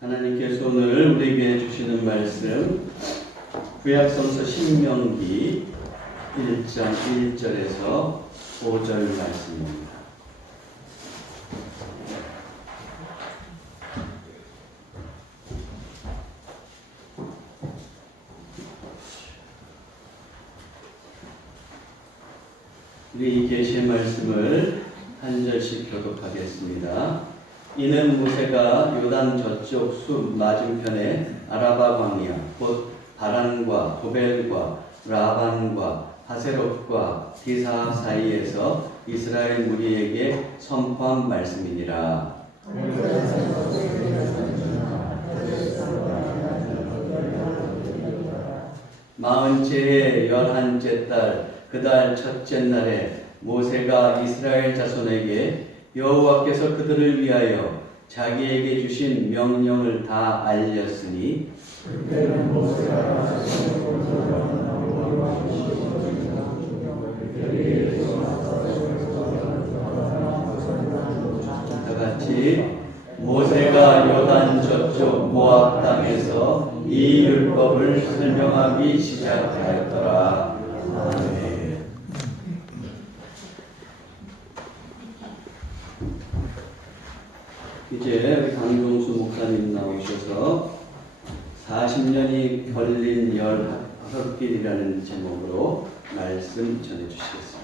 하나님께서 오늘 우리에게 주시는 말씀 구약성서 신명기 1장 1절에서 5절 말씀입니다. 우리 이 계시의 말씀을 한 절씩 교독하겠습니다. 이는 모세가 요단 저쪽 숲 맞은편에 아라바 광야 곧 바란과 도벨과 라반과 하세롯과 디사 사이에서 이스라엘 무리에게 선포한 말씀이니라. 마흔째의 11째 달 그 달 첫째 날에 모세가 이스라엘 자손에게 여호와께서 그들을 위하여 자기에게 주신 명령을 다 알렸으니 다같이 모세가 요단 저쪽 모압 땅에서 이 율법을 설명하기 시작하였더라. 아멘. 이제 우리 강종수 목사님 나오셔서 40년이 걸린 열 하룻길이라는 제목으로 말씀 전해주시겠습니다.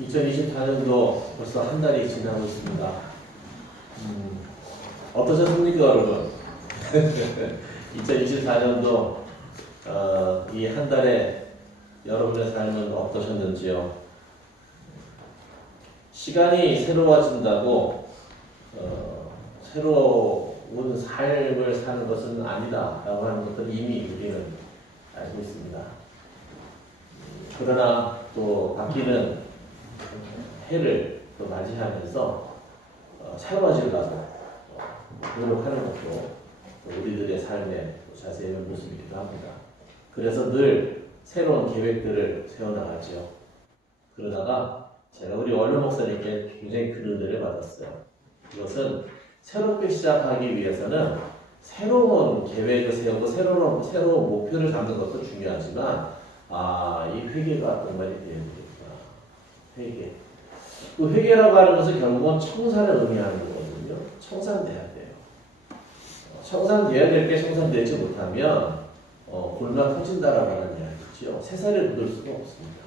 (2024년도) 벌써 한 달이 지나고 있습니다. 어떠셨습니까, 여러분? 2024년도 이 한 달에 여러분의 삶은 어떠셨는지요? 시간이 새로워진다고 새로운 삶을 사는 것은 아니다 라고 하는 것을 이미 우리는 알고 있습니다. 그러나 또 바뀌는 해를 또 맞이하면서 새로워지려고 노력하는 것도 우리들의 삶의 자세한 모습이기도 합니다. 그래서 늘 새로운 계획들을 세워나가죠. 그러다가 제가 우리 원로 목사님께 굉장히 큰 은혜를 받았어요. 그것은 새롭게 시작하기 위해서는 새로운 계획을 세우고 새로운 목표를 잡는 것도 중요하지만 이 회개가 정말 되어야 되겠구나. 회개. 그 회개라고 하는 것은 결국은 청산을 의미하는 거거든요. 청산돼야 돼요. 청산돼야 될 게 청산되지 못하면 골만 터진다라고 하는 이야기죠. 새살을 묻을 수가 없습니다.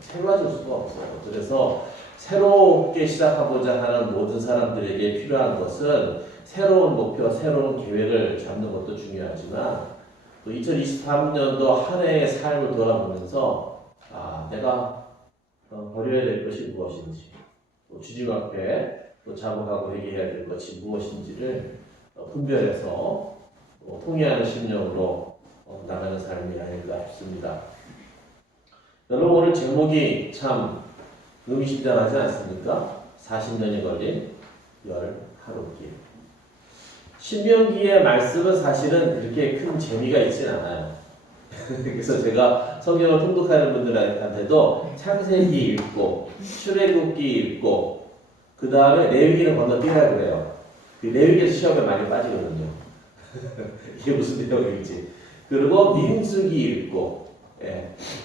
새로워질 수가 없어요. 그래서 새롭게 시작하고자 하는 모든 사람들에게 필요한 것은 새로운 목표, 새로운 계획을 잡는 것도 중요하지만 또 2023년도 한 해의 삶을 돌아보면서 내가 버려야 될 것이 무엇인지, 또 주님 앞에 또 자복하고 회개해야 될 것이 무엇인지를 분별해서 통회하는 심령으로 나가는 삶이 아닐까 싶습니다. 여러분, 오늘 제목이 참 의미심장하지 않습니까? 40년이 걸린 열 하룻길. 신명기의 말씀은 사실은 그렇게 큰 재미가 있진 않아요. 그래서 제가 성경을 통독하는 분들한테도 창세기 읽고 출애굽기 읽고 그 다음에 레위기는 건너뛰라 그래요. 그 레위기에서 시험에 많이 빠지거든요. 이게 무슨 내용인지. 그리고 민수기 읽고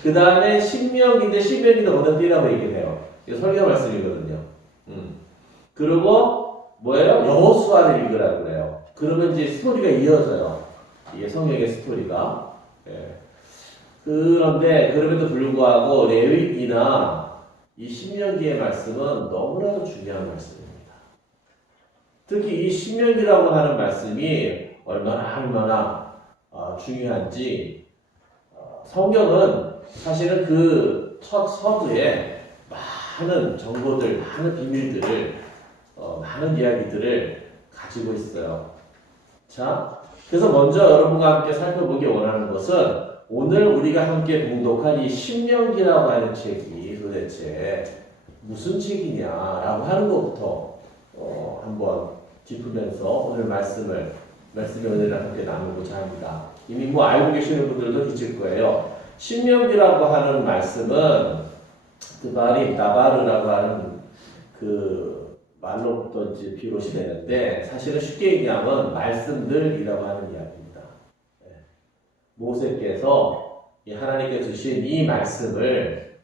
그 다음에 신명기인데 신명기도 건너뛰라고 얘기해요. 이게 설교 말씀이거든요. 그리고 뭐예요? 여호수아를 읽으라고 그래요. 그러면 이제 스토리가 이어져요. 이게 성경의 스토리가. 그런데 그럼에도 불구하고 레위기나 이 신명기의 말씀은 너무나도 중요한 말씀입니다. 특히 이 신명기라고 하는 말씀이 얼마나 중요한지 성경은 사실은 그 첫 서두에 많은 정보들, 많은 비밀들을 많은 이야기들을 가지고 있어요. 자, 그래서 먼저 여러분과 함께 살펴보기 원하는 것은 오늘 우리가 함께 봉독한 이 신명기라고 하는 책이 도대체 무슨 책이냐라고 하는 것부터 한번 짚으면서 오늘 말씀의 은혜를 함께 나누고자 합니다. 이미 뭐 알고 계시는 분들도 계실 거예요. 신명기라고 하는 말씀은 그 말이 나바르라고 하는 그 말로부터 이제 비롯이 되는데 사실은 쉽게 얘기하면 말씀들이라고 하는 이야기입니다. 모세께서 하나님께서 주신 이 말씀을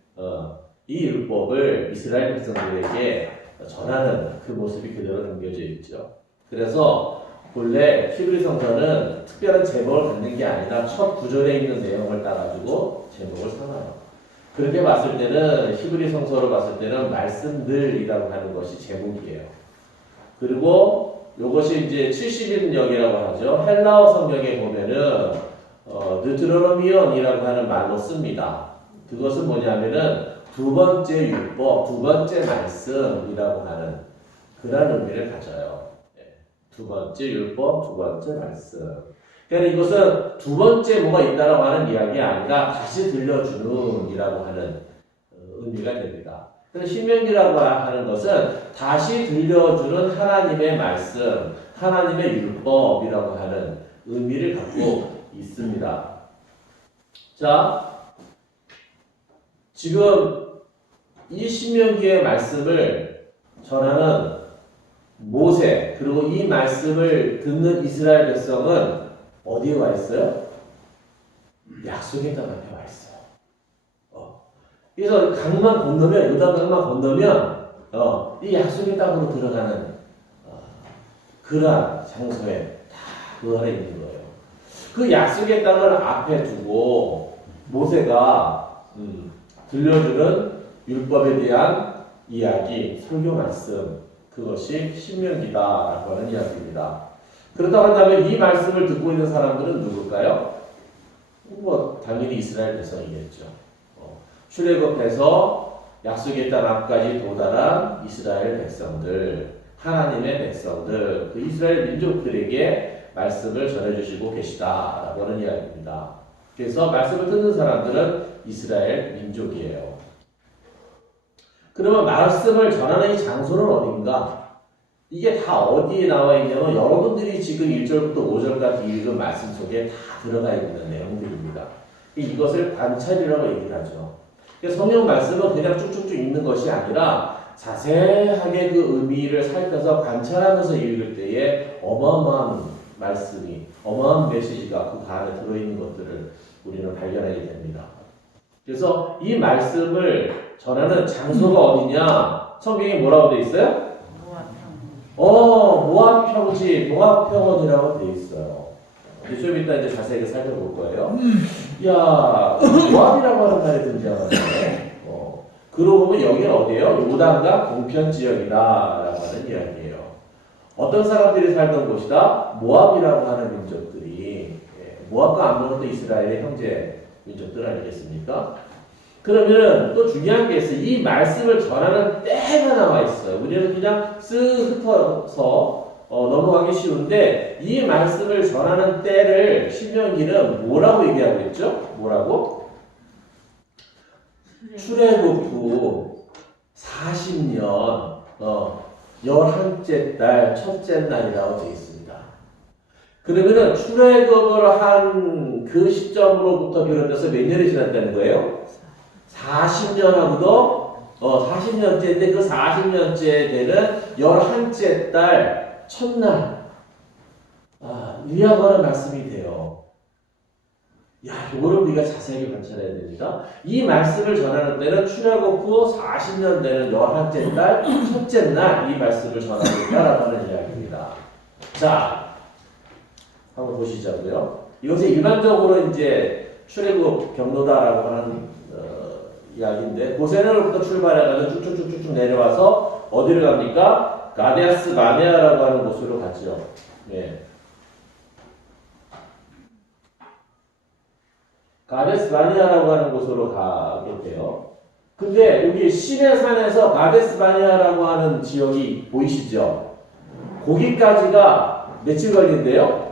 이 율법을 이스라엘 백성들에게 전하는 그 모습이 그대로 담겨져 있죠. 그래서 본래 히브리 성서는 특별한 제목을 갖는 게 아니라 첫 구절에 있는 내용을 따가지고 제목을 삼아요. 그렇게 봤을 때는 히브리 성서로 봤을 때는 말씀들이라고 하는 것이 제목이에요. 그리고 이것이 이제 70인역이라고 하죠. 헬라어 성경에 보면은 드트로노미온이라고 하는 말로 씁니다. 그것은 뭐냐면은 두 번째 율법, 두 번째 말씀이라고 하는 그런 의미를 가져요. 두 번째 율법, 두 번째 말씀. 그러니까 이것은 두 번째 뭐가 있다라고 하는 이야기가 아니라 다시 들려주는 이라고 하는 의미가 됩니다. 그래서 신명기라고 하는 것은 다시 들려주는 하나님의 말씀, 하나님의 율법이라고 하는 의미를 갖고 있습니다. 자, 지금 이 신명기의 말씀을 전하는 모세, 그리고 이 말씀을 듣는 이스라엘 백성은 어디에 와 있어요? 약속의 땅 앞에 와 있어요. 그래서 강만 건너면, 요단강만 건너면 이 약속의 땅으로 들어가는 그러한 장소에 다 그 안에 있는 거예요. 그 약속의 땅을 앞에 두고 모세가 들려주는 율법에 대한 이야기, 설교 말씀, 그것이 신명기다라고 하는 이야기입니다. 그렇다고 한다면 이 말씀을 듣고 있는 사람들은 누굴까요? 뭐 당연히 이스라엘 백성이겠죠. 출애굽해서 약속의 땅 앞까지 도달한 이스라엘 백성들, 하나님의 백성들, 그 이스라엘 민족들에게 말씀을 전해주시고 계시다라고 하는 이야기입니다. 그래서 말씀을 듣는 사람들은 이스라엘 민족이에요. 그러면 말씀을 전하는 이 장소는 어딘가? 이게 다 어디에 나와 있냐면 여러분들이 지금 1절부터 5절까지 읽은 말씀 속에 다 들어가 있는 내용들입니다. 이것을 관찰이라고 얘기를 하죠. 성경 말씀은 그냥 쭉쭉쭉 읽는 것이 아니라 자세하게 그 의미를 살펴서 관찰하면서 읽을 때에 어마어마한 말씀이, 어마어마한 메시지가 그 안에 들어있는 것들을 우리는 발견하게 됩니다. 그래서 이 말씀을 전하는 장소가 어디냐? 성경에 뭐라고 되어 있어요? 모압 평지, 모압 평원이라고 되어 있어요. 좀 이따 이제 자세하게 살펴볼 거예요. 야, 모압이라고 하는 말이 등장하는데, 그러고 보면 여기는 어디예요? 요단강 동편 지역이다라고 하는 이야기예요. 어떤 사람들이 살던 곳이다? 모압이라고 하는 민족들이, 모압과 암몬은 또 이스라엘의 형제 민족들 아니겠습니까? 그러면 또 중요한 게 있어요. 이 말씀을 전하는 때가 나와 있어요. 우리는 그냥 쓱 흩어서 넘어가기 쉬운데 이 말씀을 전하는 때를 신명기는 뭐라고 얘기하고 있죠? 뭐라고? 출애굽 후 40년 11째 달 첫째 날이라고 되어 있습니다. 그러면은 출애굽을 한 그 시점으로부터 비롯해서 몇 년이 지났다는 거예요? 40년하고도 40년째인데 그 40년째 되는 11째 달 첫날 이라고 하는 말씀이 돼요. 야, 이거를 우리가 자세하게 관찰해야 됩니다. 이 말씀을 전하는 때는 출애굽 후 40년 되는 11째 달 첫째 날 이 말씀을 전하고 있다라고 하는 이야기입니다. 자, 한번 보시자고요. 이것이 일반적으로 이제 출애굽 경로다라고 하는 이야기인데 고센으로부터 출발해가지고 쭉쭉쭉쭉 내려와서 어디를 갑니까? 가데스 바네아라고 하는 곳으로 갔죠. 네. 가데스 바네아라고 하는 곳으로 가게 돼요. 근데 여기 시내산에서 가데스 바네아라고 하는 지역이 보이시죠? 거기까지가 며칠 걸린대요?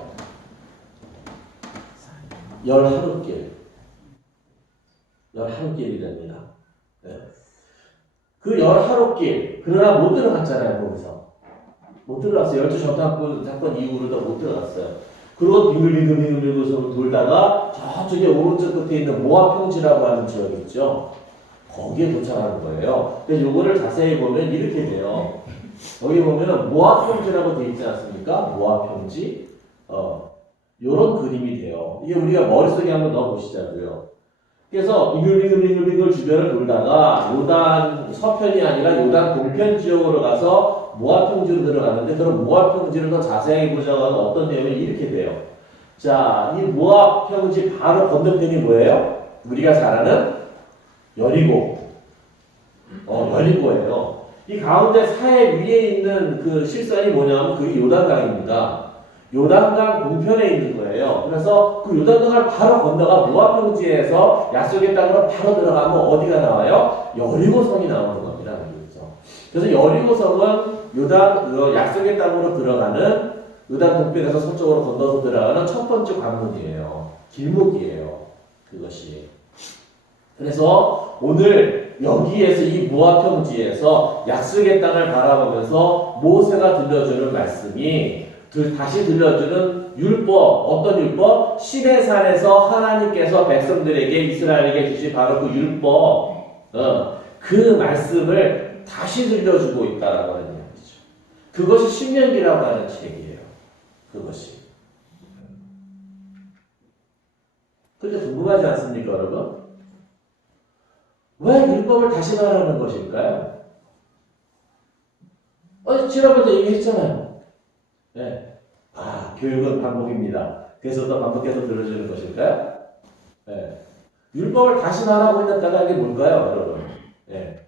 10하루길. 10하루길이 됩니다. 네. 그 10하루길, 그러나 못 들어갔잖아요, 거기서. 못 들어갔어요. 12 전투 사건 이후로도 못 들어갔어요. 그리고 빙글빙글빙글빙글 돌다가 저쪽에 오른쪽 끝에 있는 모압 평지라고 하는 지역이 있죠. 거기에 도착하는 거예요. 그래서 요거를 자세히 보면 이렇게 돼요. 여기 보면 모압 평지라고 되어 있지 않습니까? 모압 평지. 요런 그림이 돼요. 이게 우리가 머릿속에 한번 넣어보시자고요. 그래서 빙글빙글빙글빙글 주변을 돌다가 요단 서편이 아니라 요단 동편 지역으로 가서 모압 평지로 들어가는데, 그런 모압 평지를 더 자세하게 보자고 하면 어떤 내용이 이렇게 돼요. 자, 이 모압 평지 바로 건너편이 뭐예요? 우리가 잘 아는 여리고. 여리고예요. 이 가운데 사해 위에 있는 그 실선이 뭐냐면 그게 요단강입니다. 요단강 동편에 있는 거예요. 그래서 그 요단강을 바로 건너가 모압 평지에서 약속의 땅으로 바로 들어가면 어디가 나와요? 여리고성이 나오는 겁니다. 그렇죠? 그래서 여리고성은 약속의 땅으로 들어가는 요단 동편에서 서쪽으로 건너서 들어가는 첫 번째 관문이에요. 길목이에요. 그것이. 그래서 오늘 여기에서 이 모압 평지에서 약속의 땅을 바라보면서 모세가 들려주는 말씀이 다시 들려주는 율법, 어떤 율법? 시내산에서 하나님께서 백성들에게, 이스라엘에게 주신 바로 그 율법, 그 말씀을 다시 들려주고 있다라고 하는 이야기죠. 그것이 신명기라고 하는 책이에요. 그것이. 근데 궁금하지 않습니까, 여러분? 왜 율법을 다시 말하는 것일까요? 지난번에 얘기했잖아요. 네. 교육은 반복입니다. 그래서 또 반복해서 들어주는 것일까요? 네. 율법을 다시 말하고 있는 까닭이 뭘까요, 여러분? 네.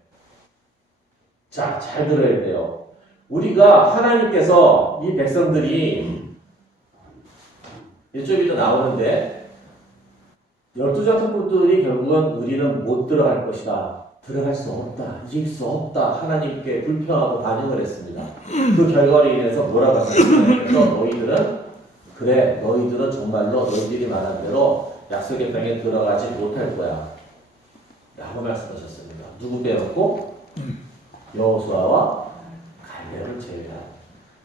자, 잘 들어야 돼요. 우리가 하나님께서 이 백성들이 이쪽에도 나오는데 12장 특권들이 결국은 우리는 못 들어갈 것이다. 들어갈 수 없다. 이길 수 없다. 하나님께 불평하고 반응을 했습니다. 그 결과로 인해서 뭐라고 하셨어요? 너희들은 정말로 너희들이 말한 대로 약속의 땅에 들어가지 못할 거야. 라고 말씀하셨습니다. 누구 빼놓고? 여호수아와 갈렙을 제외한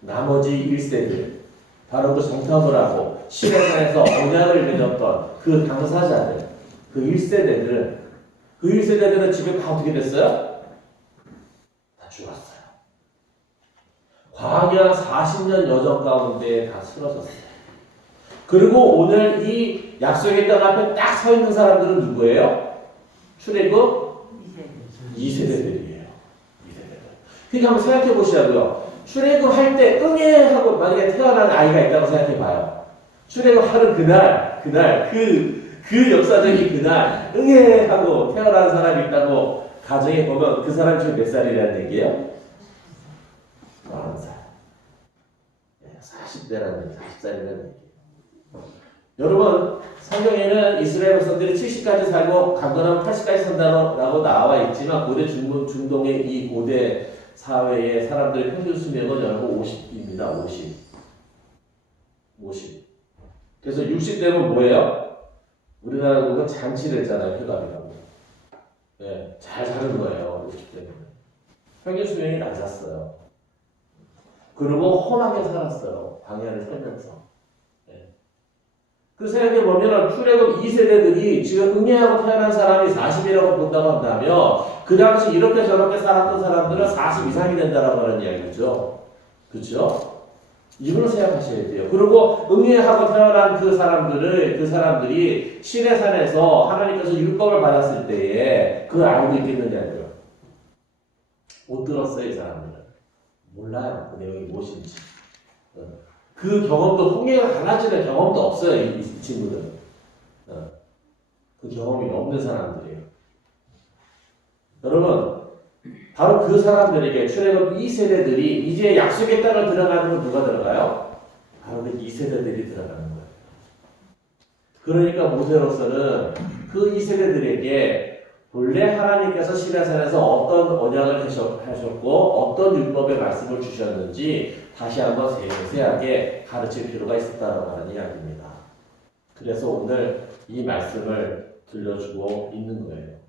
나머지 1세들, 바로 그 정탐을 하고 시내산에서 언약을 맺었던 그 당사자들, 그 1세대들은 집에 다 어떻게 됐어요? 다 죽었어요. 광야 40년 여정 가운데 다 쓰러졌어요. 그리고 오늘 이 약속의 땅 앞에 딱 서 있는 사람들은 누구예요? 출애굽 2세대들이에요. 2세대들. 그러니까 한번 생각해 보시자고요. 출애굽 할 때 하고 만약에 태어난 아이가 있다고 생각해 봐요. 출애굽 하는 그날 그 역사적인 그날 하고 태어난 사람이 있다고 가정에 보면 그 사람이 지금 몇 살이라는 얘기예요? 40살. 40대라는 얘기, 40살이라는 얘기. 여러분, 성경에는 이스라엘 백성들이 70까지 살고 강건하면 80까지 산다고 나와 있지만 고대 중동의 이 고대 사회의 사람들의 평균 수명은 여러분 50입니다. 50. 그래서 60대면 뭐예요? 우리나라 보면 잔치를 했잖아요. 휴가비라고. 네, 잘 사는 거예요. 60대면. 평균 수명이 낮았어요. 그리고 험하게 살았어요. 광야를 살면서. 그 생각해보면 출애굽 2세대들이 지금 응애하고 태어난 사람이 40이라고 본다고 한다면 그 당시 이렇게 저렇게 살았던 사람들은 40 이상이 된다라고 하는 이야기죠. 그렇죠? 이걸 생각하셔야 돼요. 그리고 응애하고 태어난 그 사람들이 시내산에서 하나님께서 율법을 받았을 때에 그걸 알고 있겠느냐고요. 못 들었어요, 이 사람들은. 몰라요, 그 내용이 무엇인지. 그 경험도 홍해가 갈라지는 경험도 없어요. 이 친구들은. 그 경험이 없는 사람들이에요. 여러분, 바로 그 사람들에게 출애굽 2세대들이 이제 약속의 땅을 들어가는 건 누가 들어가요? 바로 그 2세대들이 들어가는 거예요. 그러니까 모세로서는 그 2세대들에게 본래 하나님께서 시내산에서 어떤 언약을 하셨고 어떤 율법의 말씀을 주셨는지 다시 한번 세세하게 가르칠 필요가 있었다고 하는 이야기입니다. 그래서 오늘 이 말씀을 들려주고 있는 거예요.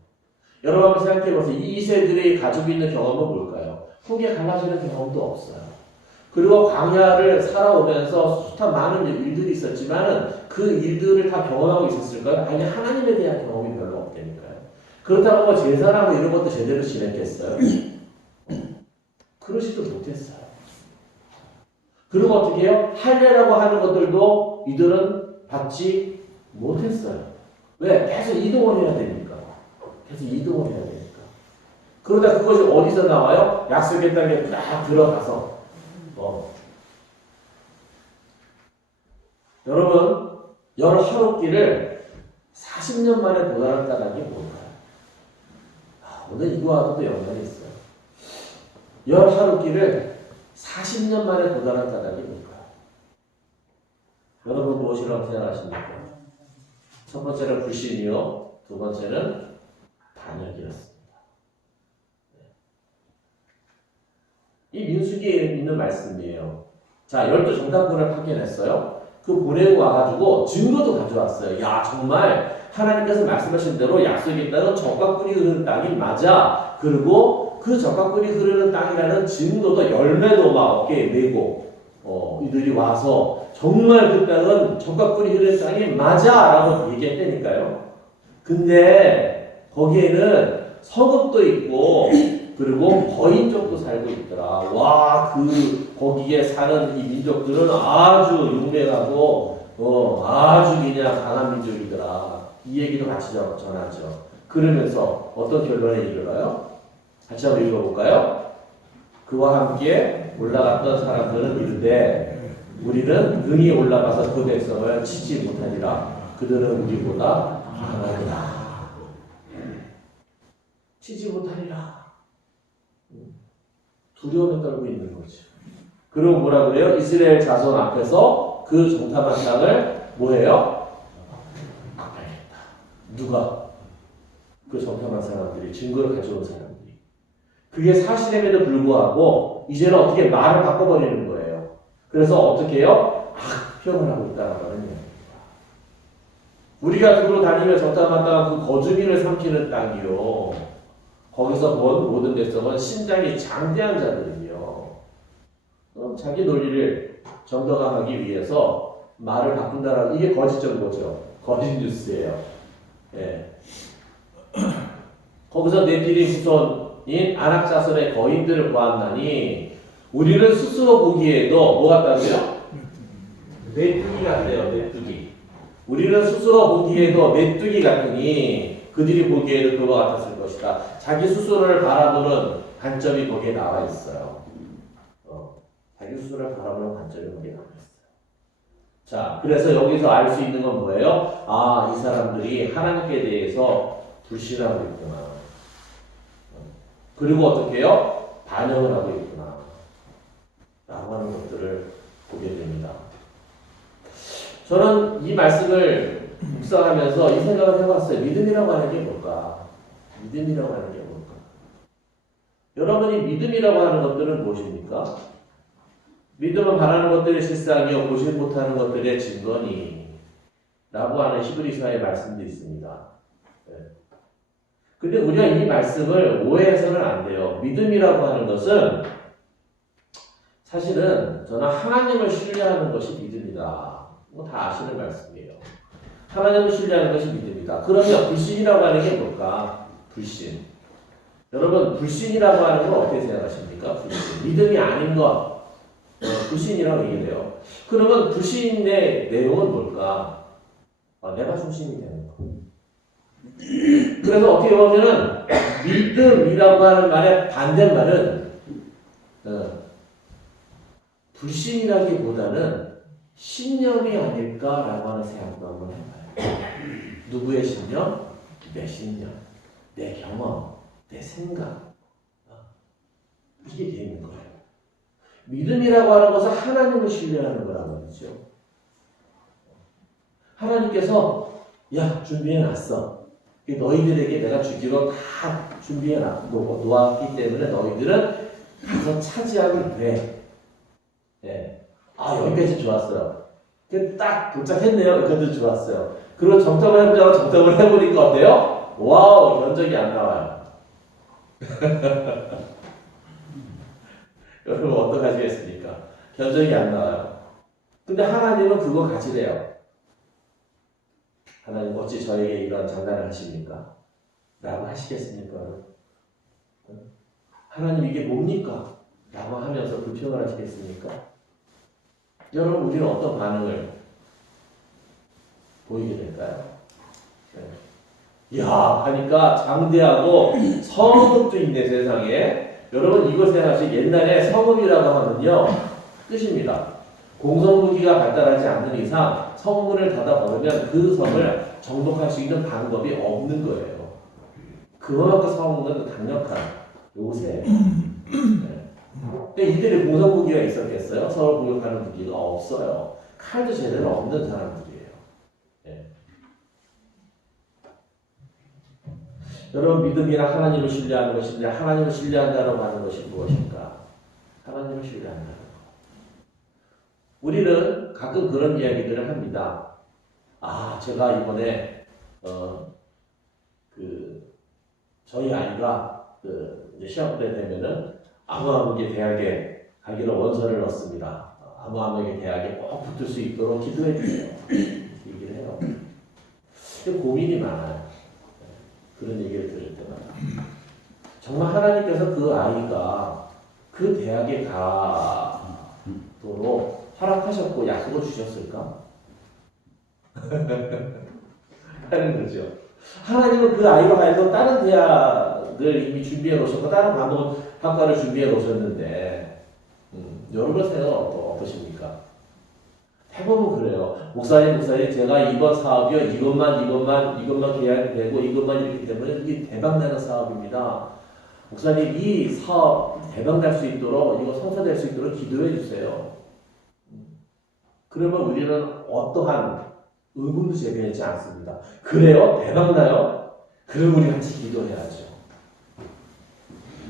여러분 한번 생각해보세요. 이 2세들이 가지고 있는 경험은 뭘까요? 홍해 갈라지는 경험도 없어요. 그리고 광야를 살아오면서 숱한 많은 일들이 있었지만은 그 일들을 다 경험하고 있었을까요? 아니, 하나님에 대한 경험이 별로 없다니까요. 그렇다고 뭐 제사라고 이런 것도 제대로 지냈겠어요? 그러지도 못했어요. 그리고 어떻게 해요? 할례라고 하는 것들도 이들은 받지 못했어요. 왜? 계속 이동을 해야 되니까. 계속 이동을 해야 되니까. 그러다 그것이 어디서 나와요? 약속의 땅에 쫙 들어가서 여러분, 열 하루길을 40년 만에 도달했다는 게 뭘까요? 오늘 이거와도 연관이 있어요. 열 하루길을 40년 만에 도달했다는 게 뭘까요? 여러분 무엇이라고 생각하십니까? 첫 번째는 불신이요. 두 번째는 반역이었습니다. 이 민수기에 있는 말씀이에요. 자, 12정탐꾼을 파견했어요. 그 보내고 와가지고 증거도 가져왔어요. 야, 정말 하나님께서 말씀하신 대로 약속이 있다는 적과 꿀이 흐르는 땅이 맞아. 그리고 그 적과 꿀이 흐르는 땅이라는 증거도 열매도 막 어깨에 메고 이들이 와서 정말 그 땅은 적과 꿀이 흐르는 땅이 맞아 라고 얘기했다니까요. 근데 거기에는 성읍도 있고 그리고 거인족도 살고 있더라. 와, 거기에 사는 이 민족들은 아주 용맹하고, 아주 그냥 강한 민족이더라. 이 얘기도 같이 전하죠. 그러면서 어떤 결론에 이르러요? 같이 한번 읽어볼까요? 그와 함께 올라갔던 사람들은 이르되, 우리는 능히 올라가서 그 백성을 치지 못하리라. 그들은 우리보다 강하리라. 치지 못하리라. 두려움에 떨고 있는 거죠. 그리고 뭐라 그래요? 이스라엘 자손 앞에서 그 정탐한 땅을 뭐해요? 박탈했다. 누가? 그 정탐한 사람들이, 증거를 가져온 사람들이. 그게 사실임에도 불구하고 이제는 어떻게 말을 바꿔버리는 거예요. 그래서 어떻게 해요? 악평을 하고 있다는 얘기입니다. 우리가 들고 다니며 정탐한 땅은 그 거주민을 삼키는 땅이요. 거기서 본 모든 백성은 신장이 장대한 자들이며 자기 논리를 정당화하기 위해서 말을 바꾼다라는 이게 거짓 정보죠. 거짓 뉴스예요. 예. 거기서 네피림 후손인 아낙 자손의 거인들을 보았나니 우리는 스스로 보기에도 뭐 같다고요? 메뚜기 같대요. 메뚜기. 우리는 스스로 보기에도 메뚜기 같으니 그들이 보기에도 그와 같았을 것이다. 자기 스스로를 바라보는 관점이 거기에 나와 있어요. 자기 스스로를 바라보는 관점이 거기에 나와 있어요. 자, 그래서 여기서 알 수 있는 건 뭐예요? 아, 이 사람들이 하나님께 대해서 불신하고 있구나. 그리고 어떻게 해요? 반역을 하고 있구나. 라고 하는 것들을 보게 됩니다. 저는 이 말씀을 묵상하면서 이 생각을 해봤어요. 믿음이라고 하는 게 뭘까? 믿음이라고 하는 게 뭘까? 여러분이 믿음이라고 하는 것들은 무엇입니까? 믿음은 바라는 것들의 실상이요 보지 못하는 것들의 증거니 라고 하는 히브리서의 말씀도 있습니다. 네. 근데 우리가 이 말씀을 오해해서는 안 돼요. 믿음이라고 하는 것은 사실은 저는 하나님을 신뢰하는 것이 믿음이다. 뭐 다 아시는 말씀이에요. 하나님을 신뢰하는 것이 믿음이다. 그러면 불신이라고 하는 게 뭘까? 불신. 여러분, 불신이라고 하는 건 어떻게 생각하십니까? 불신. 믿음이 아닌 것. 불신이라고 얘기해요. 그러면 불신의 내용은 뭘까? 내가 중심이 되는 거. 그래서 어떻게 보면은 믿음이라고 하는 말의 반대말은 불신이라기보다는 신념이 아닐까라고 하는 생각도 한번 해봐요. 누구의 신념? 내 신념, 내 경험, 내 생각. 이게 되어 있는 거예요. 믿음이라고 하는 것은 하나님을 신뢰하는 거라고 하죠. 하나님께서 야, 준비해놨어. 너희들에게 내가 주기로 다 놓았기 때문에 너희들은 가서 차지하면 돼. 네. 여기까지 좋았어요. 딱 도착했네요. 그것도 좋았어요. 그리고 정탐을 해보자고 정탐을 해보니까 어때요? 와우, 견적이 안 나와요. 여러분 어떡하시겠습니까? 견적이 안 나와요. 근데 하나님은 그거 가지래요. 하나님 어찌 저에게 이런 장난을 하십니까? 라고 하시겠습니까? 하나님 이게 뭡니까? 라고 하면서 불평을 하시겠습니까? 여러분 우리는 어떤 반응을 보이게 될까요? 네. 이야 하니까 장대하고 성읍도 있네 세상에. 여러분 이걸 생각하시죠. 옛날에 성읍이라고 하면요 뜻입니다. 공성무기가 발달하지 않는 이상 성문을 닫아 버리면 그 성을 정복할 수 있는 방법이 없는 거예요. 그만큼 성문은 강력한 요새. 네. 근데 이들이 공성무기가 있었겠어요? 성을 공격하는 무기가 없어요. 칼도 제대로 없는 사람들이에요. 네. 여러분 믿음이나 하나님을 신뢰하는 것인데 하나님을 신뢰한다고 하는 것이 무엇인가? 하나님을 신뢰한다는 것. 우리는 가끔 그런 이야기들을 합니다. 아, 제가 이번에 저희 아이가 이제 시험 때 되면은 아무아무개 대학에 가기로 원서를 넣습니다. 아무아무개 대학에 꼭 붙을 수 있도록 기도해 주세요. 얘기를 해요. 고민이 많아요. 그런 얘기를 들을 때마다. 정말 하나님께서 그 아이가 그 대학에 가도록 허락하셨고 약속을 주셨을까? 하는 거죠. 하나님은 그 아이가 가서 다른 대학을 이미 준비해 놓으셨고 다른 학과를 준비해 놓으셨는데 여러분 생각은 어떠십니까? 해보면 그래요. 목사님 제가 이번 사업이요 이것만 계약되고 이것만 이렇게 되면 이게 대박나는 사업입니다. 목사님 이 사업 대박날 수 있도록 이거 성사될 수 있도록 기도해 주세요. 그러면 우리는 어떠한 의문도 제기하지 않습니다. 그래요? 대박나요? 그럼 우리 같이 기도해야죠.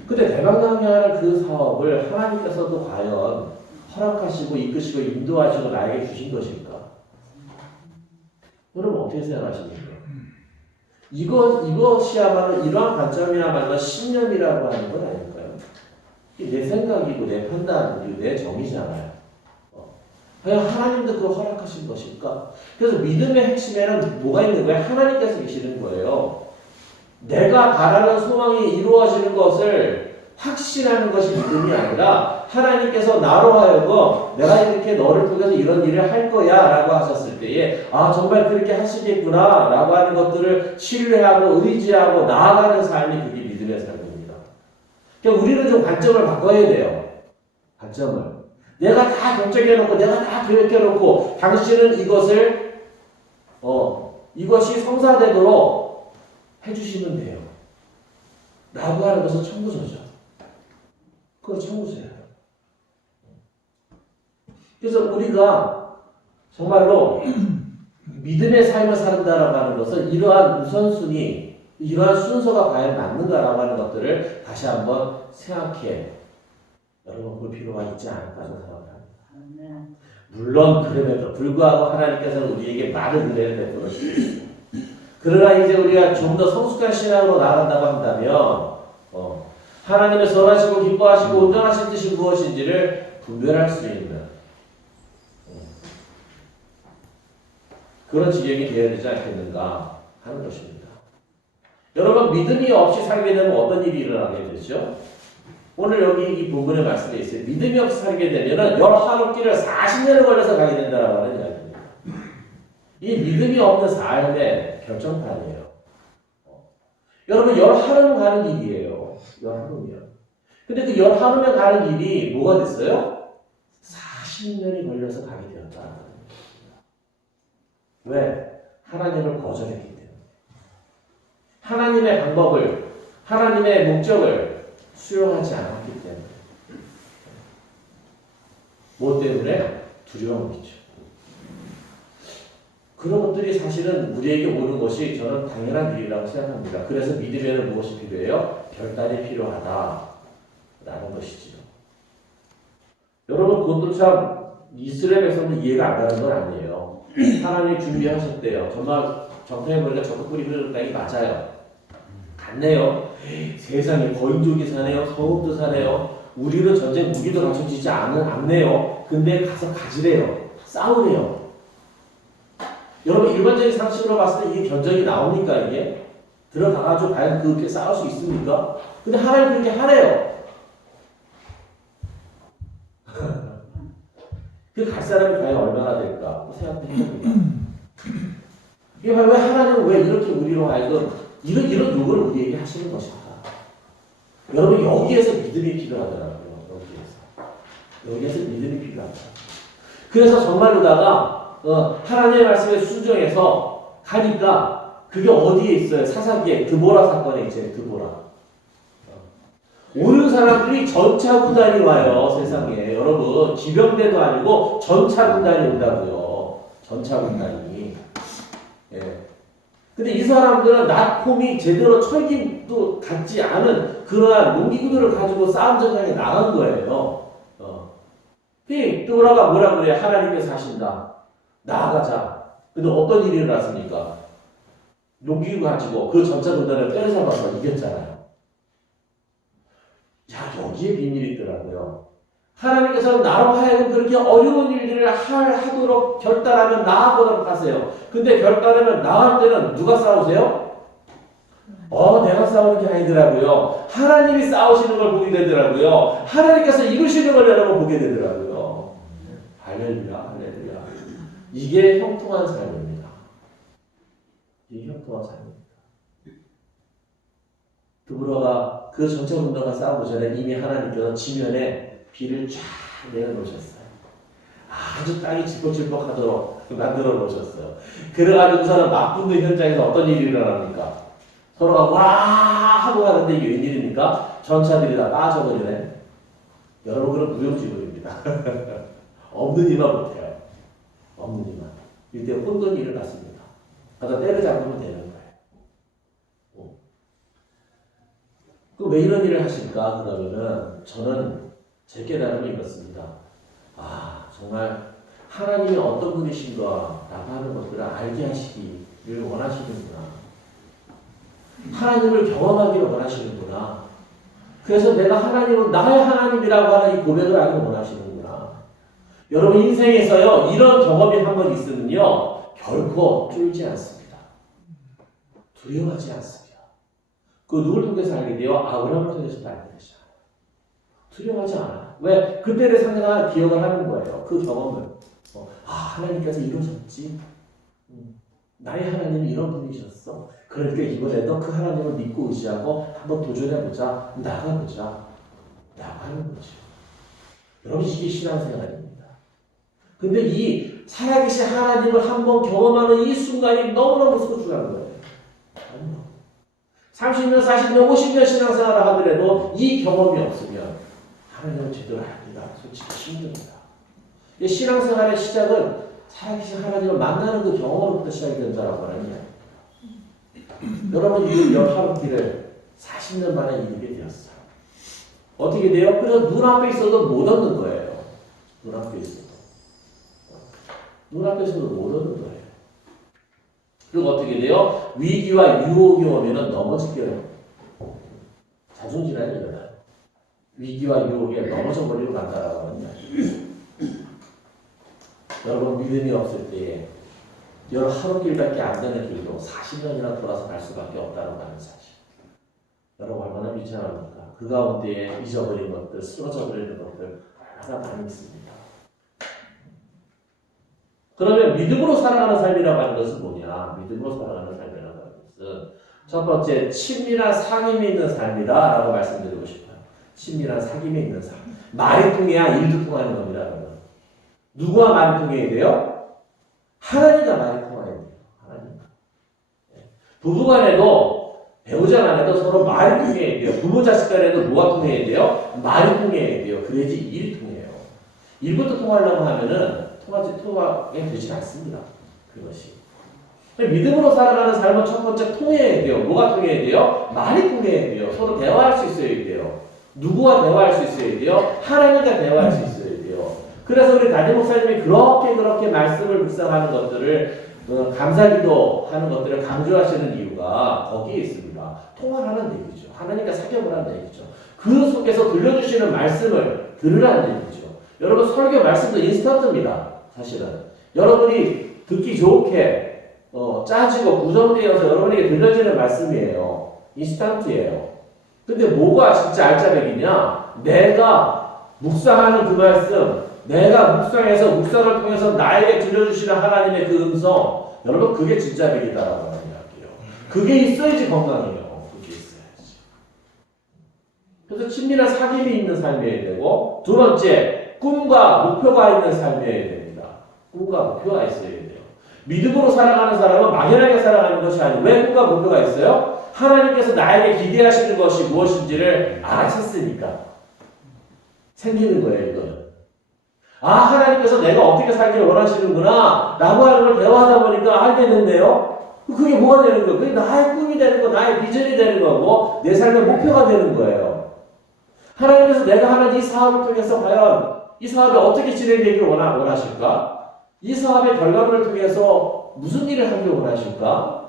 근데 대박나게 하는 그 사업을 하나님께서도 과연 허락하시고 이끄시고 인도하시고 나에게 주신 것일까? 여러분 어떻게 생각하십니까? 이것이야말로 이러한 관점이야말로 신념이라고 하는 건 아닐까요? 이게 내 생각이고 내 판단이고 내 정의잖아요. 과연 하나님도 그걸 허락하신 것일까? 그래서 믿음의 핵심에는 뭐가 있는 거예요? 하나님께서 계시는 거예요. 내가 바라는 소망이 이루어지는 것을 확신하는 것이 믿음이 아니라 하나님께서 나로 하여금 내가 이렇게 너를 통해서 이런 일을 할 거야 라고 하셨을 때에 아 정말 그렇게 하시겠구나 라고 하는 것들을 신뢰하고 의지하고 나아가는 삶이 그게 믿음의 삶입니다. 그러니까 우리는 좀 관점을 바꿔야 돼요. 관점을. 내가 다 결정해놓고 내가 다 계획해놓고 당신은 이것을 이것이 성사되도록 해주시면 돼요. 라고 하는 것은 청구서죠. 그건 청구서예요. 그래서 우리가 정말로 믿음의 삶을 산다라고 하는 것은 이러한 우선순위, 이러한 순서가 과연 맞는가라고 하는 것들을 다시 한번 생각해 여러분 볼 필요가 있지 않을까 생각을 합니다. 물론 그럼에도 불구하고 하나님께서는 우리에게 많은 은혜를 베풀어 주십니다. 그러나 이제 우리가 좀 더 성숙한 신앙으로 나아간다고 한다면 하나님의 선하시고 기뻐하시고 온전하신 뜻이 무엇인지를 분별할 수 있는 그런 지경이 되어야 되지 않겠는가 하는 것입니다. 여러분 믿음이 없이 살게 되면 어떤 일이 일어나게 되죠? 오늘 여기 이 부분의 말씀에 있어요. 믿음이 없이 살게 되면은 열한옥 길을 40년을 걸려서 가게 된다라고 하는 이야기입니다. 이 믿음이 없는 삶의 결정판이에요. 여러분 열한옥 가는 길이에요. 열한옥이요. 근데 그 열한옥에 가는 길이 뭐가 됐어요? 40년이 걸려서 가게 되었다. 왜? 하나님을 거절했기 때문에. 하나님의 방법을, 하나님의 목적을 수용하지 않았기 때문에. 뭐 때문에? 두려움이죠. 그런 것들이 사실은 우리에게 오는 것이 저는 당연한 일이라고 생각합니다. 그래서 믿음에는 무엇이 필요해요? 결단이 필요하다. 라는 것이지요. 여러분, 그것도 참 이스라엘 백성도 이해가 안 가는 건 아니에요. 하나님이 준비하셨대요. 정말 정통해보니까 적극불이 흐르는 땅이 맞아요. 같네요. 세상에 거인족이 사네요. 성읍도 사네요. 우리는 전쟁 무기도 갖춰지지 않네요. 근데 가서 가지래요. 싸우래요. 여러분 일반적인 상식으로 봤을 때 이게 견적이 나옵니까 이게? 들어가가지고 과연 그렇게 싸울 수 있습니까? 근데 하나님 그렇게 하래요. 그 갈 사람이 과연 얼마나 될까 생각해 봅니다. 이게 왜 하나님은 왜 이렇게 우리로 하여금 이런 요구를 우리에게 하시는 것일까? 여러분 여기에서 믿음이 필요하더라고요. 여기에서 믿음이 필요하다. 그래서 정말로다가 하나님의 말씀에 순종해서 가니까 그게 어디에 있어요? 사사기에 드보라 사건에 있죠. 드보라. 오는 사람들이 전차 군단이 와요. 세상에. 여러분 기병대도 아니고 전차 군단이 온다고요. 전차 군단이. 예. 근데 이 사람들은 낫폼이 제대로 철기도 갖지 않은 그러한 농기구들을 가지고 싸움 전장에 나간 거예요. 드보라가 뭐라 그래? 하나님께서 하신다. 나아가자. 근데 어떤 일이 일어났습니까? 농기구 가지고 그 전차 군단을 때려잡아서 이겼잖아요. 야, 여기에 비밀이 있더라고요. 하나님께서는 나로 하여금 그렇게 어려운 일들을 하도록 결단하면 나아보도록 하세요. 근데 결단하면 나갈 때는 누가 싸우세요? 내가 싸우는 게 아니더라고요. 하나님이 싸우시는 걸 보게 되더라고요. 하나님께서 이루시는 걸 여러분 보게 되더라고요. 할렐루야, 할렐루야. 이게 형통한 삶입니다. 이게 형통한 삶입니다. 드보라가 그 전체 운동과 싸우기 전에 이미 하나님께서 지면에 비를 쫙 내려놓으셨어요. 아주 땅이 질퍽질퍽하도록 만들어 놓으셨어요. 그래가지고서는 맞붙는 현장에서 어떤 일이 일어납니까? 서로가 와 하고 가는데 이게 웬일입니까? 전차들이 다 빠져버리네. 여러분 그런 무용지물입니다. 없는 이만 못해요. 없는 이만. 이때 혼돈이 일어났습니다. 가서 때려잡으면 되는 거예요. 왜 이런 일을 하실까? 그러면은 저는 제 깨달음이 이렇습니다. 정말 하나님이 어떤 분이신가 라고 하는 것들을 알게 하시기를 원하시는구나. 하나님을 경험하기를 원하시는구나. 그래서 내가 하나님은 나의 하나님이라고 하는 이 고백을 하기를 원하시는구나. 여러분 인생에서요 이런 경험이 한번 있으면요 결코 쫄지 않습니다. 두려워하지 않습니다. 그 누굴 통해서 알게 돼요? 아브라함을 통해서도 알게 되잖아요. 두려워하지 않아. 왜? 그때를 상상한 기억을 하는 거예요. 그 경험을. 하나님께서 이루셨지. 나의 하나님이 이런 분이셨어. 그러니까 이번에도 그 하나님을 믿고 의지하고 한번 도전해보자. 나가보자. 라고 하는 거죠. 여러분 이게 신앙생활입니다. 근데 이 살아계신 하나님을 한번 경험하는 이 순간이 너무너무 소중한 거예요. 30년, 40년, 50년 신앙생활을 하더라도 이 경험이 없으면 하나님을 제대로 알기가 솔직히 힘듭니다. 신앙생활의 시작은 살아계신 하나님을 만나는 그 경험으로부터 시작이 된다라고 하는 이야기입니다. 여러분 이 열하루길을 40년 만에 이루게 되었어요. 어떻게 돼요? 그래서 눈앞에 있어도 못 얻는 거예요. 눈앞에 있어도. 눈앞에 있어도 못 얻는 거예요. 그리고 어떻게 돼요? 위기와 유혹이 오면 넘어지게 돼요. 자존질환이 일어나요. 위기와 유혹에 넘어져 버리고 간다라고 하는 이야기예요. 여러분 믿음이 없을 때에 여러 하루길밖에 안 되는 길도 40년이나 돌아서 갈 수밖에 없다는 하는 사실. 여러분 얼마나 비참합니까? 그 가운데에 잊어버린 것들, 쓰러져 버리는 것들 얼마나 많이 있습니다. 그러면 믿음으로 살아가는 삶이라고 하는 것은 뭐냐? 믿음으로 살아가는 삶이라고 하는 것은 첫 번째, 친밀한 사귐이 있는 삶이다라고 말씀드리고 싶어요. 친밀한 사귐이 있는 삶. 말이 통해야 일도 통하는 겁니다. 여러분. 누구와 말이 통해야 돼요? 하나님과 말이 통해야 돼요. 하나님과. 부부간에도 배우자 간에도 서로 말이 통해야 돼요. 부모 자식 간에도 뭐가 통해야 돼요? 말이 통해야 돼요. 그래야지 일이 통해요. 일부터 통하려고 하면은 통하게 되지 않습니다. 그것이. 믿음으로 살아가는 삶은 첫 번째 통해야 돼요. 뭐가 통해야 돼요? 말이 통해야 돼요. 서로 대화할 수 있어야 돼요. 누구와 대화할 수 있어야 돼요? 하나님과 대화할 수 있어야 돼요. 그래서 우리 담임 목사님이 그렇게 말씀을 묵상하는 것들을 감사기도 하는 것들을 강조하시는 이유가 거기에 있습니다. 통화를 하는 얘기죠. 하나님과 사귐을 하는 얘기죠. 그 속에서 들려주시는 말씀을 들으라는 얘기죠. 여러분 설교 말씀도 인스턴트입니다. 사실은 여러분이 듣기 좋게 짜지고 구성되어서 여러분에게 들려지는 말씀이에요. 인스턴트예요. 근데 뭐가 진짜 알짜배기냐? 내가 묵상하는 그 말씀, 내가 묵상해서 묵상을 통해서 나에게 들려주시는 하나님의 그 음성, 여러분 그게 진짜 배기다라고 하는 이야기예요. 그게 있어야지 건강해요. 그게 있어야지. 그래서 친밀한 사귐이 있는 삶이어야 되고, 두 번째 꿈과 목표가 있는 삶이어야 됩니다. 꿈과 목표가 있어야 돼요. 믿음으로 살아가는 사람은 막연하게 살아가는 것이 아니고, 왜 꿈과 목표가 있어요? 하나님께서 나에게 기대하시는 것이 무엇인지를 알아챘으니까 생기는 거예요. 이거는. 아, 하나님께서 내가 어떻게 살기를 원하시는구나 라고 하는 걸 대화하다 보니까 알게 됐네요. 그게 뭐가 되는 거예요? 그게 나의 꿈이 되는 거, 나의 비전이 되는 거고 내 삶의 목표가 되는 거예요. 하나님께서 내가 하는 이 사업을 통해서 과연 이 사업이 어떻게 진행되기를 원하실까? 이 사업의 결과물을 통해서 무슨 일을 하기를 원하실까?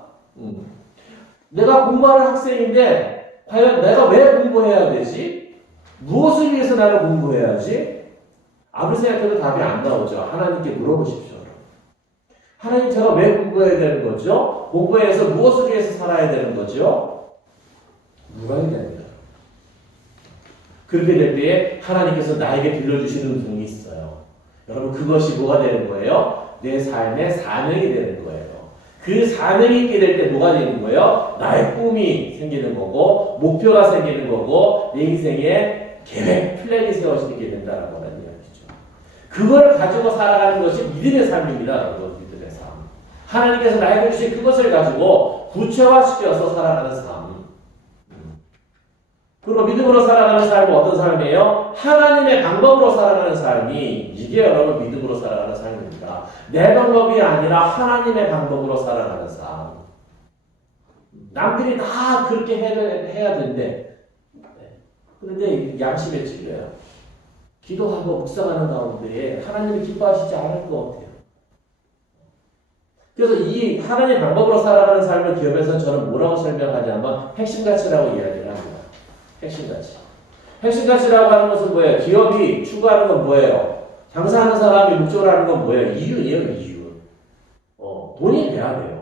내가 공부하는 학생인데 과연 내가 왜 공부해야 되지? 무엇을 위해서 나를 공부해야지? 아무리 생각해도 답이 안 나오죠. 하나님께 물어보십시오. 하나님 제가 왜 공부해야 되는 거죠? 공부해서 무엇을 위해서 살아야 되는 거죠? 무관이 됩니다. 그렇게 될 때에 하나님께서 나에게 들려주시는 음성이 있어요. 여러분 그것이 뭐가 되는 거예요? 내 삶의 사명이 되는 거예요. 그 사명이 있게 될 때 뭐가 되는 거예요? 나의 꿈이 생기는 거고 목표가 생기는 거고 내 인생의 계획, 플랜이 세워지게 된다라고 하는 이야기죠. 그걸 가지고 살아가는 것이 믿음의 삶입니다. 여러분 믿음의 삶. 하나님께서 나에게 주신 그것을 가지고 구체화시켜서 살아가는 삶. 그리고 믿음으로 살아가는 삶은 어떤 삶이에요? 하나님의 방법으로 살아가는 삶이 이게 여러분 믿음으로 살아가는 삶입니다. 내 방법이 아니라 하나님의 방법으로 살아가는 삶. 남들이 다 그렇게 해야 된대. 그런데 양심에 찔려요. 기도하고 묵상하는 가운데 하나님이 기뻐하시지 않을 것 같아요. 그래서 이 하나님의 방법으로 살아가는 삶을 기업에서 저는 뭐라고 설명하냐면 핵심가치라고 이야기를 합니다. 핵심가치. 핵심가치라고 하는 것은 뭐예요? 기업이 추구하는 건 뭐예요? 장사하는 사람이 목적으로 하는 건 뭐예요? 이윤이에요, 이윤. 돈이 돼야 돼요.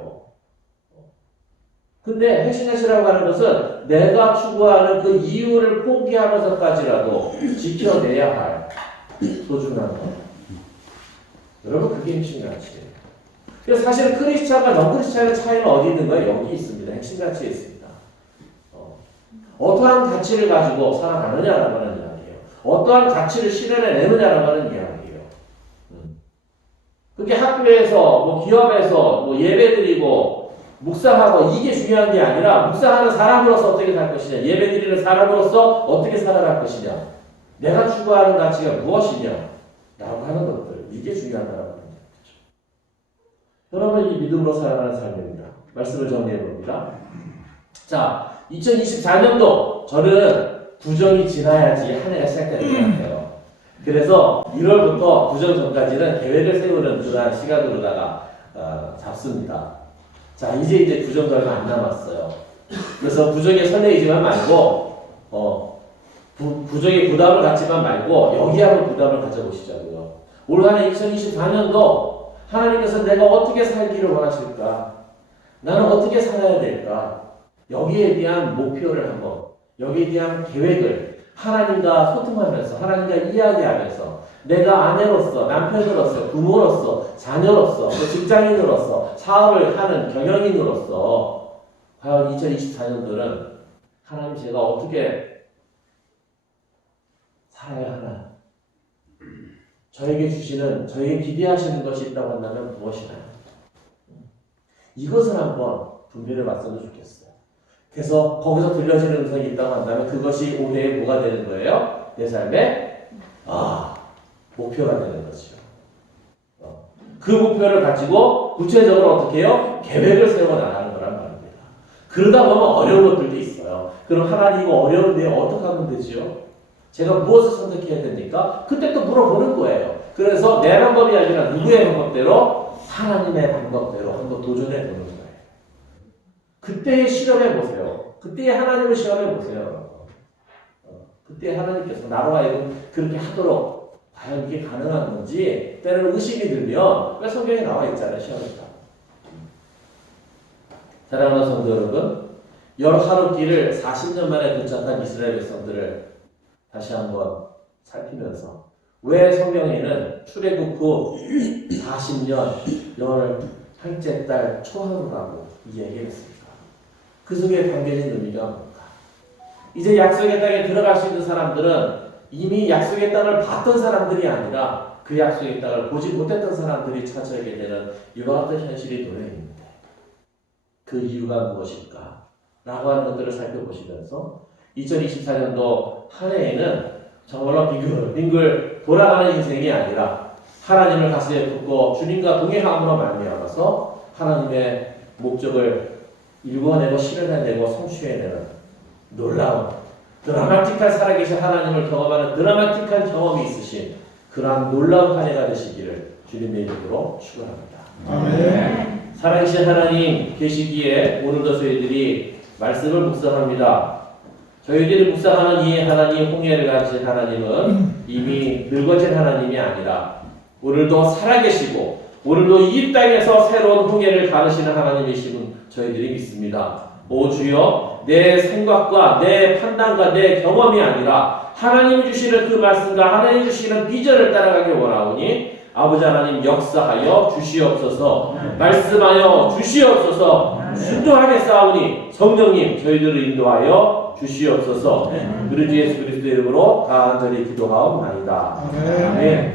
근데 핵심가치라고 하는 것은 내가 추구하는 그 이유를 포기하면서까지라도 지켜내야 할 소중한 것. 여러분 그게 핵심가치예요. 그래서 사실 크리스찬과 넌크리스찬의 차이는 어디 있는 거예요? 여기 있습니다. 핵심가치에 있습니다. 어떠한 가치를 가지고 살아가느냐라고 하는 이야기예요. 어떠한 가치를 실현해내느냐라고 하는 이야기예요. 그게 학교에서, 뭐 기업에서, 뭐 예배드리고, 묵상하고 이게 중요한 게 아니라 묵상하는 사람으로서 어떻게 살 것이냐, 예배드리는 사람으로서 어떻게 살아갈 것이냐, 내가 추구하는 가치가 무엇이냐 라고 하는 것들, 이게 중요하다고 하는 거죠. 여러분 이 믿음으로 살아가는 삶입니다. 말씀을 정리해 봅니다. 자, 2024년도 저는 구정이 지나야지 한 해가 시작되는 것 같아요. 그래서 1월부터 구정 전까지는 계획을 세우는 그러한 시간으로다가 잡습니다. 자, 이제 구정도 얼마 안 남았어요. 그래서 구정에 설레이지만 말고, 구정에 부담을 갖지만 말고, 여기 한번 부담을 가져보시자고요. 올 한해 2024년도 하나님께서 내가 어떻게 살기를 원하실까? 나는 어떻게 살아야 될까? 여기에 대한 목표를 한번, 여기에 대한 계획을 하나님과 소통하면서, 하나님과 이야기하면서, 내가 아내로서, 남편으로서, 부모로서, 자녀로서, 또 직장인으로서, 사업을 하는 경영인으로서, 과연 2024년도는 하나님 제가 어떻게 살아야 하나? 저에게 주시는, 저에게 기대하시는 것이 있다고 한다면 무엇이나요? 이것을 한번 분별해 봤으면 좋겠어요. 그래서 거기서 들려지는 음성이 있다고 한다면 그것이 올해의 뭐가 되는 거예요? 내 삶의 목표가 되는 거죠. 그 목표를 가지고 구체적으로 어떻게 해요? 계획을 세워 나가는 거란 말입니다. 그러다 보면 어려운 것들도 있어요. 그럼 하나님 이거 어려운데 어떻게 하면 되죠? 제가 무엇을 선택해야 됩니까? 그때 또 물어보는 거예요. 그래서 내 방법이 아니라 누구의 방법대로? 하나님의 방법대로 한번 도전해 보는 거예요. 그때의 실험해 보세요. 그때의 하나님을 시험해 보세요. 그때 하나님께서 나로 하여금 그렇게 하도록 과연 이게 가능한 건지 때로는 의심이 들면 왜 성경에 나와 있잖아요. 시험이다. 사랑하는 성도 여러분, 열 하루길을 40년 만에 도착한 이스라엘 백성들을 다시 한번 살피면서 왜 성경에는 출애굽 후 40년 열 한째 달 초하루라고 이야기했습니까? 그 속에 담겨진 의미가 뭔가? 이제 약속의 땅에 들어갈 수 있는 사람들은 이미 약속의 땅을 봤던 사람들이 아니라 그 약속의 땅을 보지 못했던 사람들이 찾아오게 되는 이와 같은 현실이 놓여 있는데 그 이유가 무엇일까? 라고 하는 것들을 살펴보시면서 2024년도 한 해에는 정말로 빙글 돌아가는 인생이 아니라 하나님을 가슴에 품고 주님과 동행함으로 말미암아서 하나님의 목적을 이루어내고 실현해내고 성취해내는 놀라운 드라마틱한 살아계신 하나님을 경험하는 드라마틱한 경험이 있으신 그러한 놀라운 한 해가 되시기를 주님의 이름으로 축원합니다. 아멘. 살아계신 하나님 계시기에 오늘도 저희들이 말씀을 묵상합니다. 저희들이 묵상하는 이 하나님, 홍해를 가지신 하나님은 이미 늙어진 하나님이 아니라 오늘도 살아계시고 오늘도 이 땅에서 새로운 홍해를 가르시는 하나님이심은 저희들이 믿습니다. 오 주여, 내 생각과 내 판단과 내 경험이 아니라 하나님이 주시는 그 말씀과 하나님이 주시는 비전을 따라가길 원하오니 아버지 하나님 역사하여 주시옵소서, 말씀하여 주시옵소서, 순종하게 싸우니 성령님 저희들을 인도하여 주시옵소서. 우리 주 예수 그리스도의 이름으로 간절히 기도하옵나이다. 아멘.